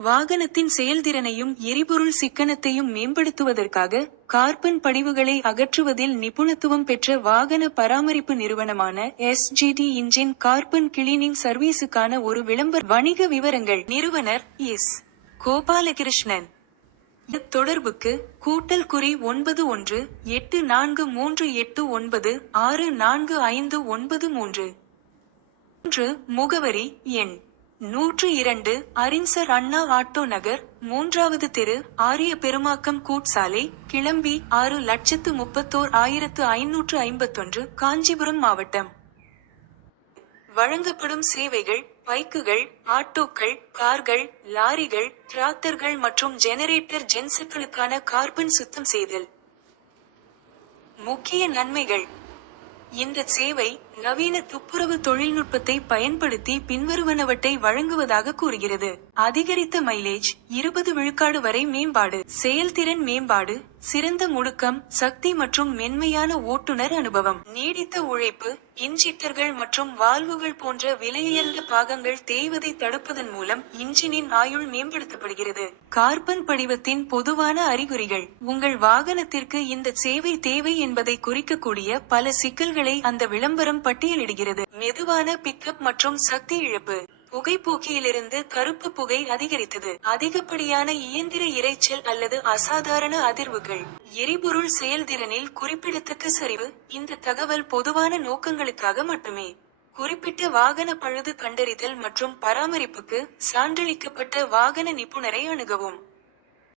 வாகனத்தின் செயல்திறனையும் எரிபொருள் சிக்கனத்தையும் மேம்படுத்துவதற்காக கார்பன் படிவுகளை அகற்றுவதில் நிபுணத்துவம் பெற்ற வாகன பராமரிப்பு நிறுவனமான SGD இன்ஜின் கார்பன் கிளீனிங் சர்வீஸுக்கான ஒரு விளம்பர வணிக விவரங்கள். நிறுவனர் எஸ். கோபாலகிருஷ்ணன். தொடர்புக்கு +843889645593. முகவரி எண் 102 அறிஞர் அண்ணா ஆட்டோ நகர், 3வது தெரு, ஆரிய பெருமாக்கம் கூட்சாலை, கிளம்பி 6,31,551, காஞ்சிபுரம் மாவட்டம். வழங்கப்படும் சேவைகள்: பைக்குகள், ஆட்டோக்கள், கார்கள், லாரிகள், டிராக்டர்கள் மற்றும் ஜெனரேட்டர் ஜென்செட்களுக்கான கார்பன் சுத்தம் செய்தல். முக்கிய நன்மைகள்: இந்த சேவை நவீன துப்புரவு தொழில்நுட்பத்தை பயன்படுத்தி பின்வருவனவற்றை வழங்குவதாக கூறுகிறது. அதிகரித்த மைலேஜ், 20 விழுக்காடு வரை மேம்பாடு, செயல்திறன் மேம்பாடு, சிறந்த முடுக்கம், சக்தி மற்றும் மென்மையான ஓட்டுநர் அனுபவம், நீடித்த உழைப்பு, இன்ஜெக்டர்கள் மற்றும் வால்வுகள் போன்ற விலையுயர்ந்த பாகங்கள் தேய்வதை தடுப்பதன் மூலம் இன்ஜினின் ஆயுள் மேம்படுத்தப்படுகிறது. கார்பன் படிவத்தின் பொதுவான அறிகுறிகள்: உங்கள் வாகனத்திற்கு இந்த சேவை தேவை என்பதை குறிக்கக்கூடிய பல சிக்கல்களை அந்த விளம்பரம் பட்டியலிடுகிறது. மெதுவான பிக்கப் மற்றும் சக்தி இழப்பு. புகைப்போக்கியிலிருந்து கருப்பு புகை அதிகரித்தது. அதிகப்படியான இயந்திர இரைச்சல் அல்லது அசாதாரண அதிர்வுகள். எரிபொருள் செயல்திறனில் குறிப்பிடத்தக்க சரிவு. இந்த தகவல் பொதுவான நோக்கங்களுக்காக மட்டுமே. குறிப்பிட்ட வாகன பழுது கண்டறிதல் மற்றும் பராமரிப்புக்கு சான்றளிக்கப்பட்ட வாகன நிபுணரை அணுகவும்.